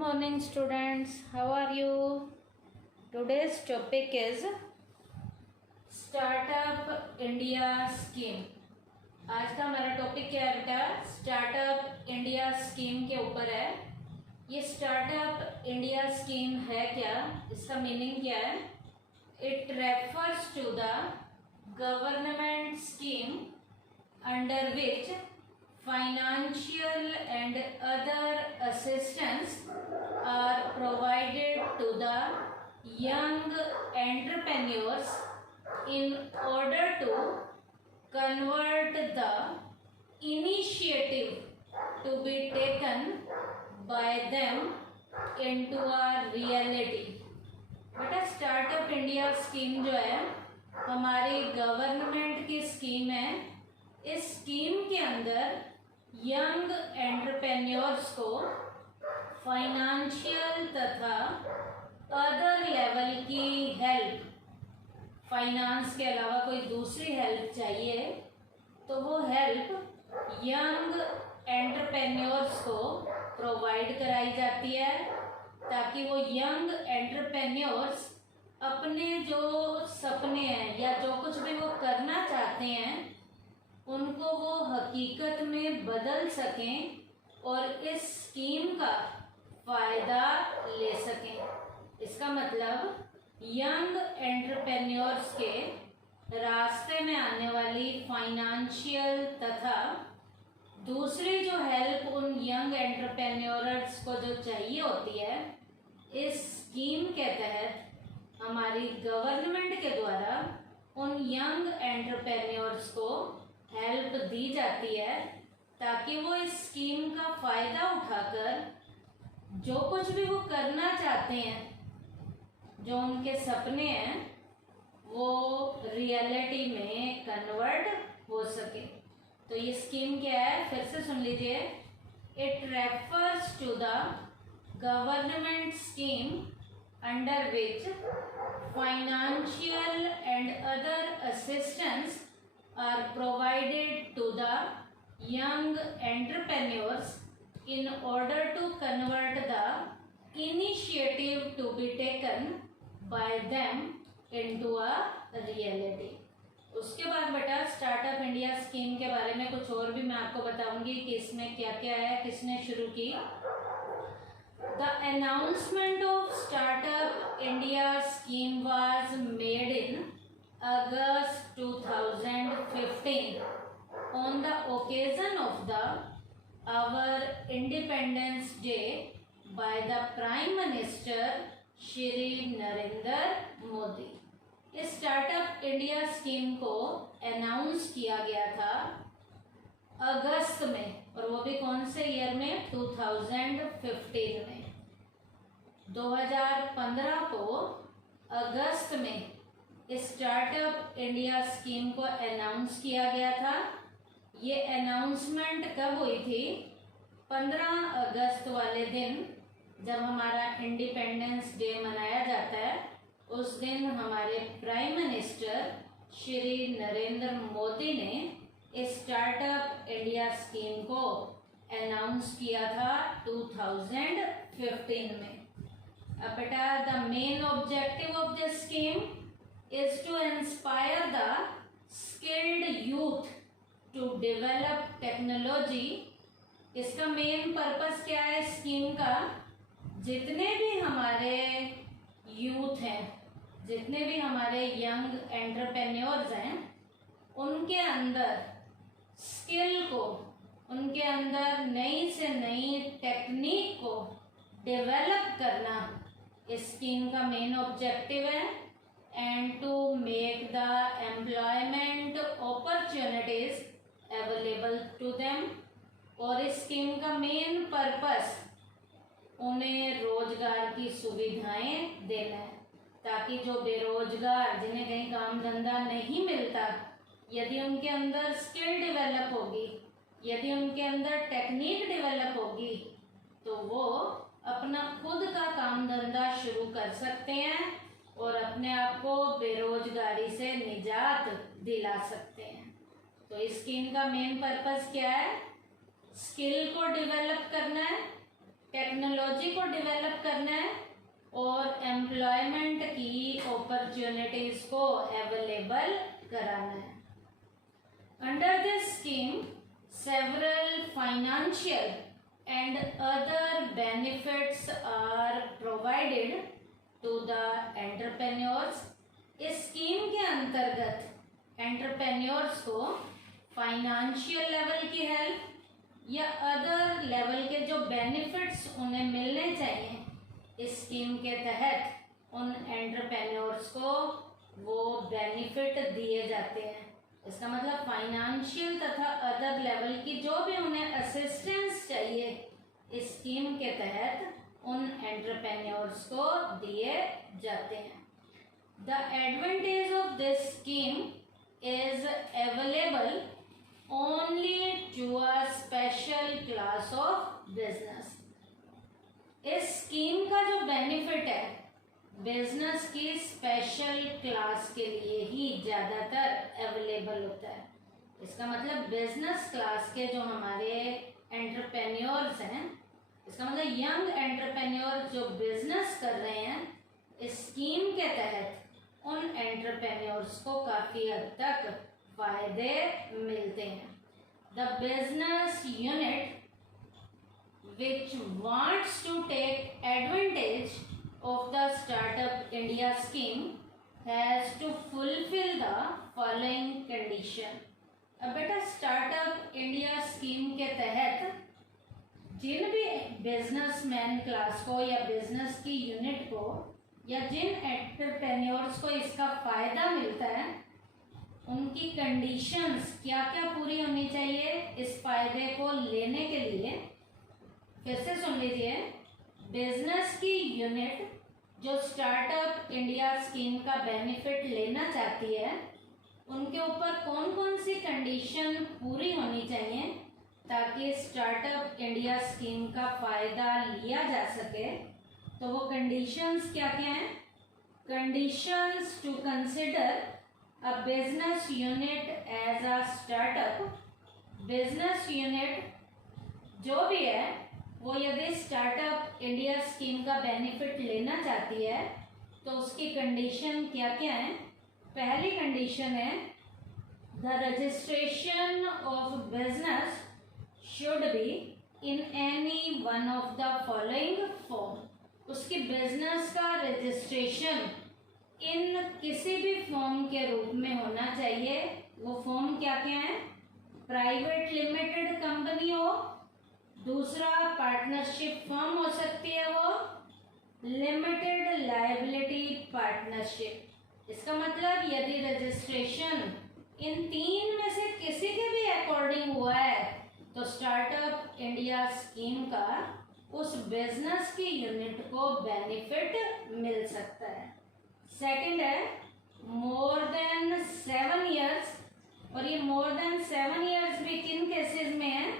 morning students, how are you? Today's topic is Startup India Scheme. आज का हमारा topic क्या है बेटा? स्टार्टअप इंडिया स्कीम के ऊपर है। ये स्टार्टअप इंडिया स्कीम है क्या, इसका मीनिंग क्या है? It refers to the government scheme under which financial and other assistance are provided to the young entrepreneurs in order to convert the initiative to be taken by them into a reality. बेटा startup India scheme जो है हमारी government की scheme है। इस scheme के अंदर young entrepreneurs को फाइनेंशियल तथा अदर लेवल की हेल्प, फाइनेंस के अलावा कोई दूसरी हेल्प चाहिए तो वो हेल्प यंग एंटरप्रेन्योर्स को प्रोवाइड कराई जाती है, ताकि वो यंग एंटरप्रेन्योर्स अपने जो सपने हैं या जो कुछ भी वो करना चाहते हैं उनको वो हकीकत में बदल सकें और इस स्कीम का फ़ायदा ले सकें। इसका मतलब यंग एंटरप्रेन्योर्स के रास्ते में आने वाली फाइनेंशियल तथा दूसरी जो हेल्प उन यंग एंटरप्रेन्योर्स को जो चाहिए होती है, इस स्कीम के तहत हमारी गवर्नमेंट के द्वारा उन यंग एंटरप्रेन्योर्स को हेल्प दी जाती है, ताकि वो इस स्कीम का फ़ायदा उठाकर जो कुछ भी वो करना चाहते हैं, जो उनके सपने हैं, वो रियलिटी में कन्वर्ट हो सके। तो ये स्कीम क्या है, फिर से सुन लीजिए। It refers to the government scheme under which financial and other assistance are provided to the young entrepreneurs in order to convert the initiative to be taken by them into a reality. उसके बाद बेटा startup India scheme के बारे में कुछ और भी मैं आपको बताऊंगी कि इसमें क्या क्या है, किसने शुरू की। The announcement of Startup India scheme was made in August 2015 on the occasion of our Independence Day by the Prime Minister Shri Narendra Modi. इस स्टार्टअप इंडिया स्कीम को अनाउंस किया गया था अगस्त में, और वो भी कौन से ईयर में? 2015 में। 2015 को अगस्त में इस स्टार्टअप इंडिया स्कीम को अनाउंस किया गया था। ये अनाउंसमेंट कब हुई थी? 15 अगस्त वाले दिन, जब हमारा इंडिपेंडेंस डे मनाया जाता है, उस दिन हमारे प्राइम मिनिस्टर श्री नरेंद्र मोदी ने इस स्टार्टअप इंडिया स्कीम को अनाउंस किया था 2015 में। अब बेटा the main objective of this scheme is to inspire the skilled youth to develop technology. इसका मेन पर्पस क्या है स्कीम का? जितने भी हमारे यूथ हैं, जितने भी हमारे यंग एंटरप्रेन्योर्स हैं, उनके अंदर स्किल को, उनके अंदर नई से नई टेक्निक को डेवलप करना इस स्कीम का मेन ऑब्जेक्टिव है। And to make the employment opportunities available to them. और इस स्कीम का मेन पर्पस उन्हें रोजगार की सुविधाएं देना है, ताकि जो बेरोजगार, जिन्हें कहीं काम धंधा नहीं मिलता, यदि उनके अंदर स्किल डेवलप होगी, यदि उनके अंदर टेक्निक डेवलप होगी, तो वो अपना खुद का काम धंधा शुरू कर सकते हैं और अपने आप को बेरोजगारी से निजात दिला सकते हैं। तो इस स्कीम का मेन पर्पस क्या है? स्किल को डेवलप करना है टेक्नोलॉजी को डेवलप करना है और एम्प्लॉयमेंट की अपॉर्चुनिटीज को अवेलेबल कराना है। Under this scheme several financial and other benefits are provided to the entrepreneurs। इस स्कीम के अंतर्गत एंटरप्रेन्योर्स को फाइनेंशियल लेवल की हेल्प या अदर लेवल के जो बेनिफिट्स उन्हें मिलने चाहिए इस स्कीम के तहत उन एंटरप्रेन्योर्स को वो बेनिफिट दिए जाते हैं। इसका मतलब फाइनेंशियल तथा अदर लेवल की जो भी उन्हें असिस्टेंस चाहिए इस स्कीम के तहत उन एंटरप्रेन्योर्स को दिए जाते हैं। The advantage of this scheme is available only to a special class of business. इस स्कीम का जो बेनिफिट है बिजनेस की स्पेशल क्लास के लिए ही ज़्यादातर अवेलेबल होता है। इसका मतलब बिजनेस क्लास के जो हमारे एंटरप्रेन्योर्स हैं, इसका मतलब यंग एंटरप्रेन्योर जो बिजनेस कर रहे हैं इस स्कीम के तहत उन एंटरप्रेन्योर्स को काफ़ी हद तक फायदे मिलते हैं। The business unit which wants to take advantage of the Startup India scheme has to fulfill the following condition। अब बेटा स्टार्टअप इंडिया स्कीम के तहत जिन भी बिजनेसमैन क्लास को या बिजनेस की यूनिट को या जिन एंटरप्रेन्योर्स को इसका फायदा मिलता है उनकी कंडीशंस क्या क्या पूरी होनी चाहिए इस फायदे को लेने के लिए। फिर से सुन लीजिए, बिजनेस की यूनिट जो स्टार्टअप इंडिया स्कीम का बेनिफिट लेना चाहती है उनके ऊपर कौन कौन सी कंडीशन पूरी होनी चाहिए ताकि स्टार्टअप इंडिया स्कीम का फ़ायदा लिया जा सके। तो वो कंडीशंस क्या क्या हैं? Conditions to consider a business unit as a startup. Business unit जो भी है वो यदि स्टार्टअप इंडिया स्कीम का बेनिफिट लेना चाहती है तो उसकी कंडीशन क्या क्या है? पहली कंडीशन है the registration of business should be in any one of the following form. उसकी बिजनेस का रजिस्ट्रेशन इन किसी भी फॉर्म के रूप में होना चाहिए। वो फॉर्म क्या क्या है? प्राइवेट लिमिटेड कंपनी हो, दूसरा पार्टनरशिप फर्म हो सकती है, वो लिमिटेड लायबिलिटी पार्टनरशिप। इसका मतलब यदि रजिस्ट्रेशन इन तीन में से किसी के भी अकॉर्डिंग हुआ है तो स्टार्टअप इंडिया स्कीम का उस बिजनेस की यूनिट को बेनिफिट मिल सकता है। सेकंड है मोर देन 7 इयर्स, और ये मोर देन 7 इयर्स भी किन केसेस में है?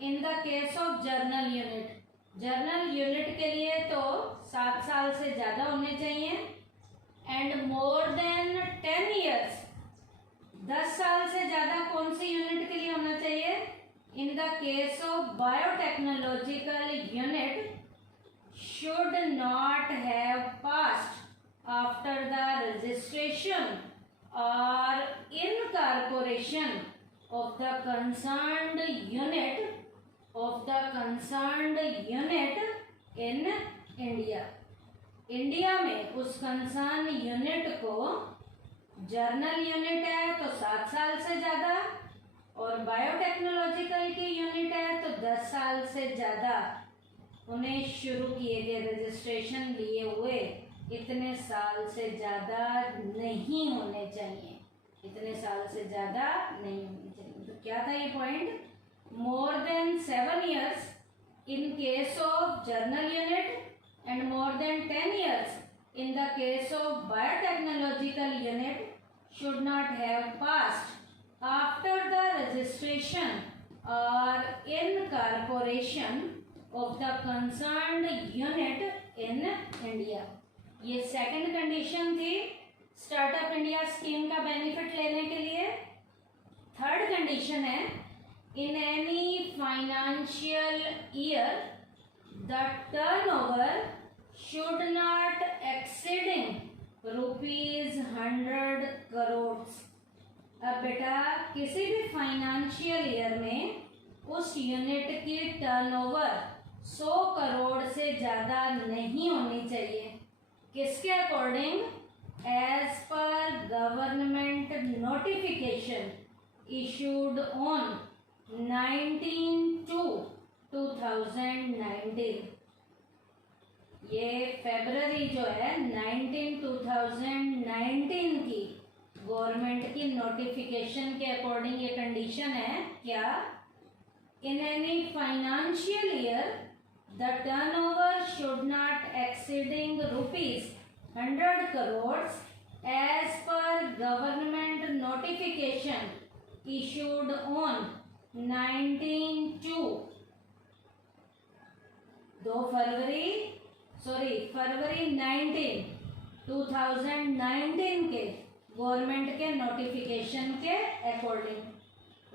इन the case of general unit. Journal unit के लिए तो 7 साल से ज़्यादा होने चाहिए। एंड मोर देन 10 इयर्स, 10 साल से ज़्यादा कौन सी यूनिट के लिए होना चाहिए? In the case of biotechnological unit should not have passed after the registration और incorporation of the concerned unit in India। India में उस कंसर्न यूनिट को जर्नल यूनिट है तो 7 साल से ज़्यादा और बायोटेक्नोलॉजिकल की यूनिट है तो 10 साल से ज़्यादा उन्हें शुरू किए गए रजिस्ट्रेशन लिए हुए इतने साल से ज़्यादा नहीं होने चाहिए, इतने साल से ज़्यादा नहीं होने चाहिए। तो क्या था ये point? More than 7 years in case of general unit and more than 10 years in the case of biotechnological unit should not have passed after the registration और incorporation of the concerned unit in India. ये second condition थी startup India scheme का benefit लेने के लिए। Third condition है in any financial year the turnover should not exceeding ₹100 crore. अब बेटा किसी भी फाइनेंशियल ईयर में उस यूनिट की टर्नओवर 100 करोड़ से ज़्यादा नहीं होनी चाहिए। किसके according? As per government notification issued on 19/2/2019। ये फरवरी जो है 19/2019 की गवर्नमेंट की नोटिफिकेशन के अकॉर्डिंग ये कंडीशन है क्या? In any financial year the turnover should not exceeding ₹100 crore as per government notification issued on February 19, 2019 के गवर्नमेंट के नोटिफिकेशन के अकॉर्डिंग।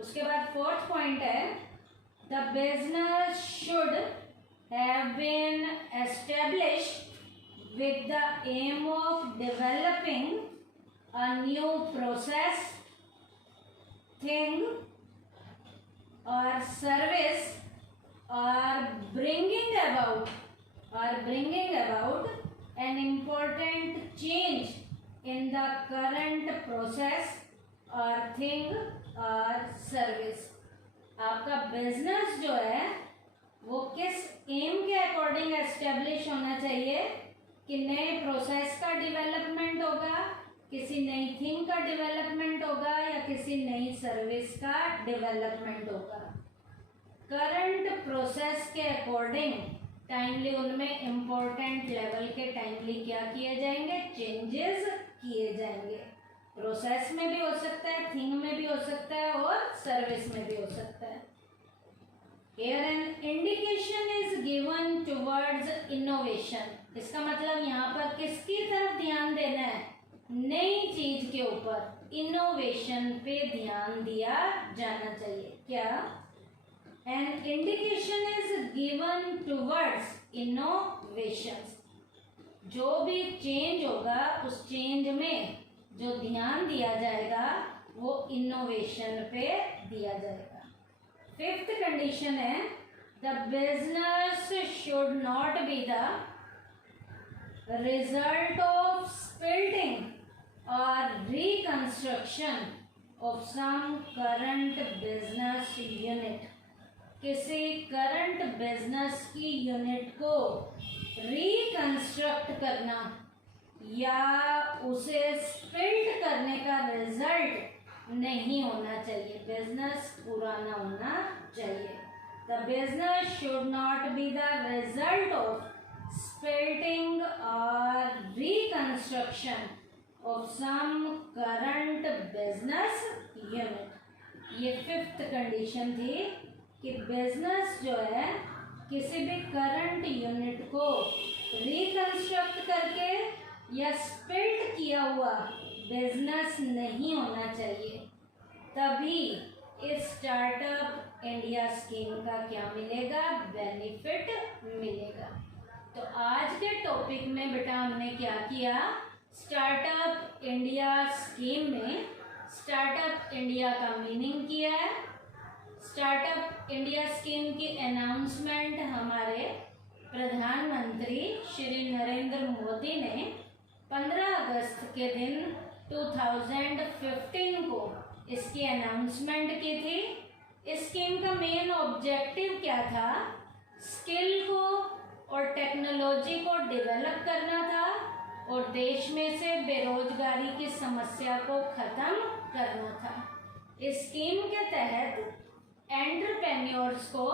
उसके बाद 4th पॉइंट है the business should have been established with the aim of developing a new process, thing or service or bringing about an important change in the current process or thing or service। आपका business जो है वो किस M के according establish होना चाहिए कि नए प्रोसेस का डेवलपमेंट होगा, किसी नई थिंग का डेवलपमेंट होगा या किसी नई सर्विस का डेवलपमेंट होगा। करंट प्रोसेस के अकॉर्डिंग टाइमली उनमें इम्पोर्टेंट लेवल के टाइमली क्या किए जाएंगे? चेंजेस किए जाएंगे। प्रोसेस में भी हो सकता है, थिंग में भी हो सकता है और सर्विस में भी हो सकता है। Here an indication is given towards innovation। इसका मतलब यहाँ पर किसकी तरफ ध्यान देना है? नई चीज के ऊपर, इनोवेशन पे ध्यान दिया जाना चाहिए। क्या? An indication is given towards innovations। जो भी चेंज होगा उस चेंज में जो ध्यान दिया जाएगा वो इनोवेशन पे दिया जाएगा। 5th कंडीशन है the business should not be the result of splitting और reconstruction of some current business unit. किसी करंट बिजनेस की यूनिट को रिकंस्ट्रक्ट करना या उसे स्पिल्ट करने का रिजल्ट नहीं होना चाहिए। बिजनेस पुराना होना चाहिए। The business should not be the result of splitting और reconstruction of some current business unit. ये 5th कंडीशन थी कि बिजनेस जो है किसी भी करंट यूनिट को रिकंस्ट्रक्ट करके या स्पिल्ट किया हुआ बिजनेस नहीं होना चाहिए। तभी इस स्टार्टअप इंडिया स्कीम का क्या मिलेगा? बेनिफिट मिलेगा। तो आज के टॉपिक में बेटा हमने क्या किया? स्टार्टअप इंडिया स्कीम में स्टार्टअप इंडिया का मीनिंग किया है। स्टार्टअप इंडिया स्कीम की अनाउंसमेंट हमारे प्रधानमंत्री श्री नरेंद्र मोदी ने 15 अगस्त के दिन 2015 को इसकी अनाउंसमेंट की थी। इस स्कीम का मेन ऑब्जेक्टिव क्या था? स्किल को और टेक्नोलॉजी को डेवलप करना था और देश में से बेरोजगारी की समस्या को खत्म करना था। इस स्कीम के तहत एंटरप्रेन्योर्स को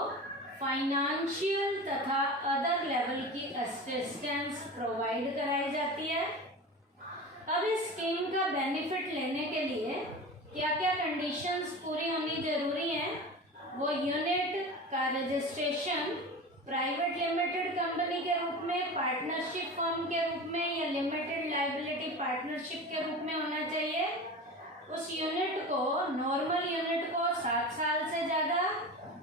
फाइनेंशियल तथा अदर लेवल की असिस्टेंस प्रोवाइड कराई जाती है। अब इस स्कीम का बेनिफिट लेने के लिए क्या क्या कंडीशंस पूरी होनी जरूरी हैं? वो यूनिट का रजिस्ट्रेशन प्राइवेट लिमिटेड कंपनी के रूप में, पार्टनरशिप फर्म के रूप में या लिमिटेड लायबिलिटी पार्टनरशिप के रूप में होना चाहिए। उस यूनिट को, नॉर्मल यूनिट को 7 साल से ज़्यादा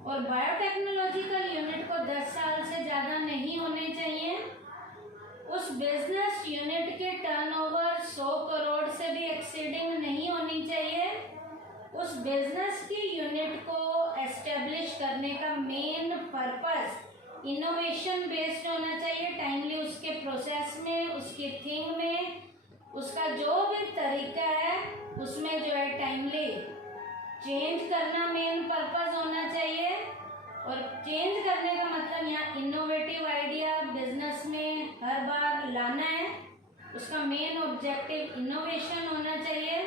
और बायोटेक्नोलॉजिकल यूनिट को 10 साल से ज़्यादा नहीं बिजनेस यूनिट के टर्नओवर 100 करोड़ से भी एक्सीडिंग नहीं होनी चाहिए। उस बिजनेस की यूनिट को एस्टेब्लिश करने का मेन पर्पस इनोवेशन बेस्ड होना चाहिए, टाइमली उसके प्रोसेस में, उसकी थिंग में, उसका जो भी तरीका है उसमें जो है टाइमली चेंज करना मेन पर्पस होना चाहिए। और चेंज करने का मतलब यहाँ इनोवेटिव आइडिया बिजनेस में हर बार लाना है, उसका मेन ऑब्जेक्टिव इनोवेशन होना चाहिए।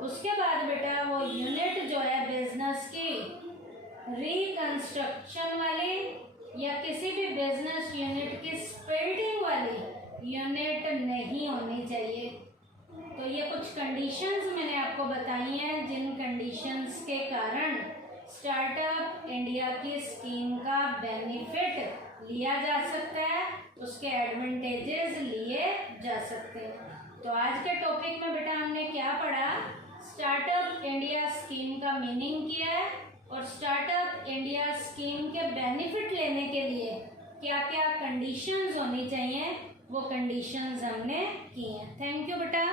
उसके बाद बेटा वो यूनिट जो है बिजनेस की रिकंस्ट्रक्शन वाली या किसी भी बिजनेस यूनिट की स्पिल्डिंग वाली यूनिट नहीं होनी चाहिए। तो ये कुछ कंडीशंस मैंने आपको बताई हैं जिन कंडीशंस के कारण स्टार्टअप इंडिया की स्कीम का बेनिफिट लिया जा सकता है, उसके एडवांटेजेस लिए जा सकते हैं। तो आज के टॉपिक में बेटा हमने क्या पढ़ा, स्टार्टअप इंडिया स्कीम का मीनिंग किया है और स्टार्टअप इंडिया स्कीम के बेनिफिट लेने के लिए क्या क्या कंडीशंस होनी चाहिए वो कंडीशंस हमने की हैं। थैंक यू बेटा।